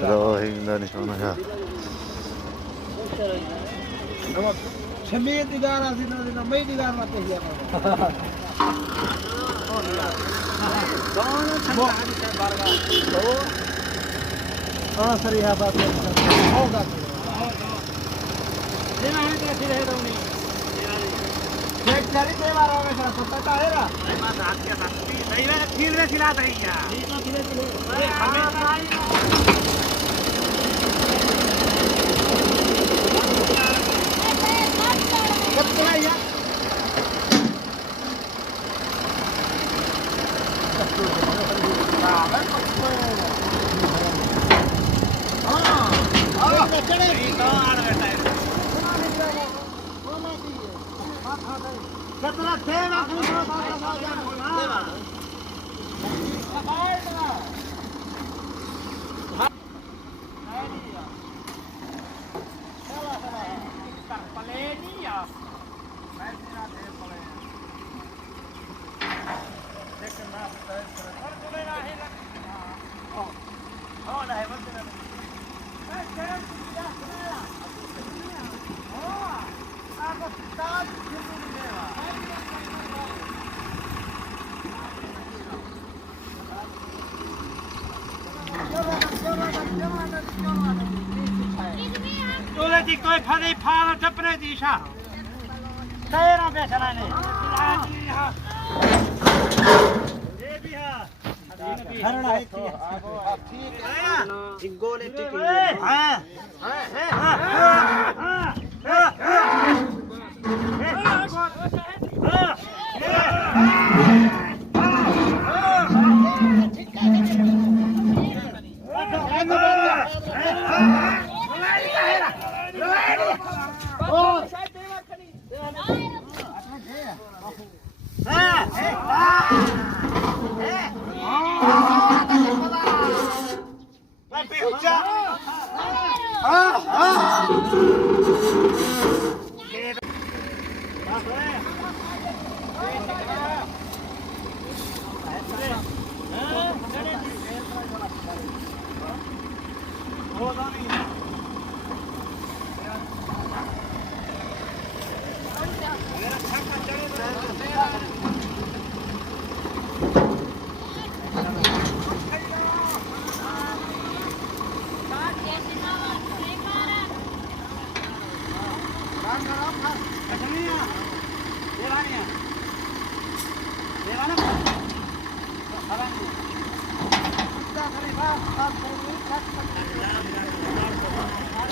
Rohingya ਨਿਸ਼ਾਨ ਹੈ ਛਮੇ ਦੀ ਗਾਣਾ ਸੀ ਨਾ ਮੈਂ ਦੀ ਗਾਣਾ ਤੇ ਹੀ ਆ ਕੌਣ ਛੰਦਾ ਹੈ ਬਾਰਗਾ ਹਾਂ ਸਰੀ ਹੈ ਬਾਤ ਹੋਗਾ ਇਹਨਾਂ ਨੇ ਤੇ ਅਸੀਂ ਰਹੇ ਰੋਣੀ ਇੱਕ ਚਾਰੀ ਤੇ ਵਾਰ ਆਵੇ ਸਰ ਸੱਤਾ ਤਾਏਰਾ ਮੈਂ ਰਾਤ ਕੇ ਰੱਖੀ ਨਹੀਂ ਵੇ ਖੀਲ ਵੇ ਸਿਲਾ ਦਈ ਆ ਠੀਕ ਨਾ ਖੀਲੇ ਖੀਲੇ ਹਮੇ कितना यार कोई फली फाल चपने दिशा तेरा बेचना नहीं ये भी है हरना है ठीक है गोले टिक हां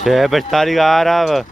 छः 45 आ रहा